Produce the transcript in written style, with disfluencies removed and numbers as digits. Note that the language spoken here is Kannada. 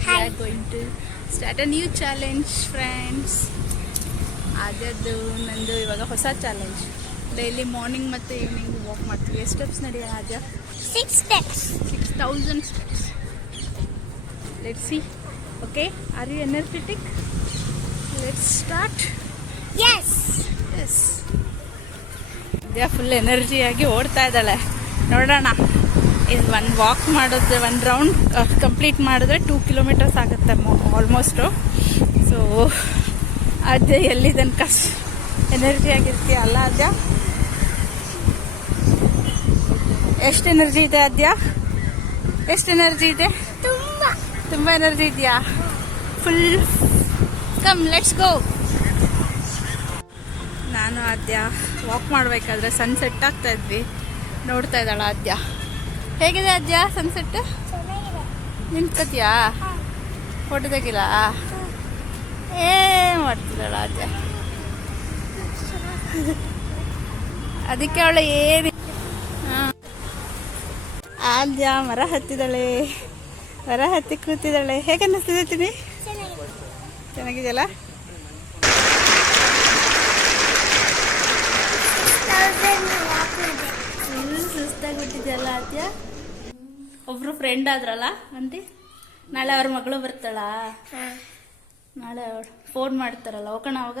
We are going to start a new challenge, friends. ಆದ್ಯದ್ದು ನಂದು ಇವಾಗ ಹೊಸ ಚಾಲೆಂಜ್. ಡೈಲಿ ಮಾರ್ನಿಂಗ್ ಮತ್ತು ಈವ್ನಿಂಗ್ ವಾಕ್ ಮಾಡ್ತೀವಿ. ಎಷ್ಟು ಸ್ಟೆಪ್ಸ್ ನಡೆಯ ಆದ್ಯ? 6 steps. 6,000 steps. Let's see. Okay, are you energetic? Let's start. Yes. Yes. Aadya full ಎನರ್ಜಿಯಾಗಿ ಓಡ್ತಾ ಇದ್ದಾಳೆ. ನೋಡೋಣ. ಇದು ಒಂದು ವಾಕ್ ಮಾಡಿದ್ರೆ, ಒಂದು ರೌಂಡ್ ಕಂಪ್ಲೀಟ್ ಮಾಡಿದ್ರೆ 2 kilometers ಆಗುತ್ತೆ ಆಲ್ಮೋಸ್ಟು. ಸೊ ಅದೇ ಎಲ್ಲಿ ತನಕ ಎನರ್ಜಿ ಆಗಿರ್ತೀಯ ಅಲ್ಲ ಆದ್ಯ? ಎಷ್ಟು ಎನರ್ಜಿ ಇದೆ ಆದ್ಯ? ಎಷ್ಟು ಎನರ್ಜಿ ಇದೆ? ತುಂಬ ಎನರ್ಜಿ ಇದೆಯಾ? Full come let's go. ನಾನು ಆದ್ಯ ವಾಕ್ ಮಾಡಬೇಕಾದ್ರೆ ಸನ್ಸೆಟ್ ಆಗ್ತಾ ಇದ್ವಿ. ನೋಡ್ತಾ ಇದ್ದಾಳ ಆದ್ಯ. ಹೇಗಿದೆ ಆದ್ಯ ಸನ್ಸೆಟ್? ನಿಂತ್ಕೋತೀಯಾ? ಫೋಟೋ ತೆಗಿಲ್ಲ? ಮಾಡ್ತಿದ್ದಾಳ ಆದ್ಯ. ಅದಕ್ಕೆ ಅವಳು ಏನು ಆದ್ಯ ಮರ ಹತ್ತಿದ್ದಾಳೆ. ಮರ ಹತ್ತಿ ಕೂತಿದ್ದಾಳೆ. ಹೇಗೆ ಅನ್ನಿಸ್ತಿದೆ ತಿನಿ? ಚೆನ್ನಾಗಿದೆಯಲ್ಲ? ಸುಸ್ತಾಗ್ಬಿಟ್ಟಿದೆಯಲ್ಲ ಆದ್ಯ? ಒಬ್ರು ಫ್ರೆಂಡ್ ಆದ್ರಲ್ಲ ಆಂಟಿ, ನಾಳೆ ಅವ್ರ ಮಗಳು ಬರ್ತಾಳ. ನಾಳೆ ಅವ್ರು ಫೋನ್ ಮಾಡ್ತಾರಲ್ಲ, ಹೋಗೋಣ ಅವಾಗ?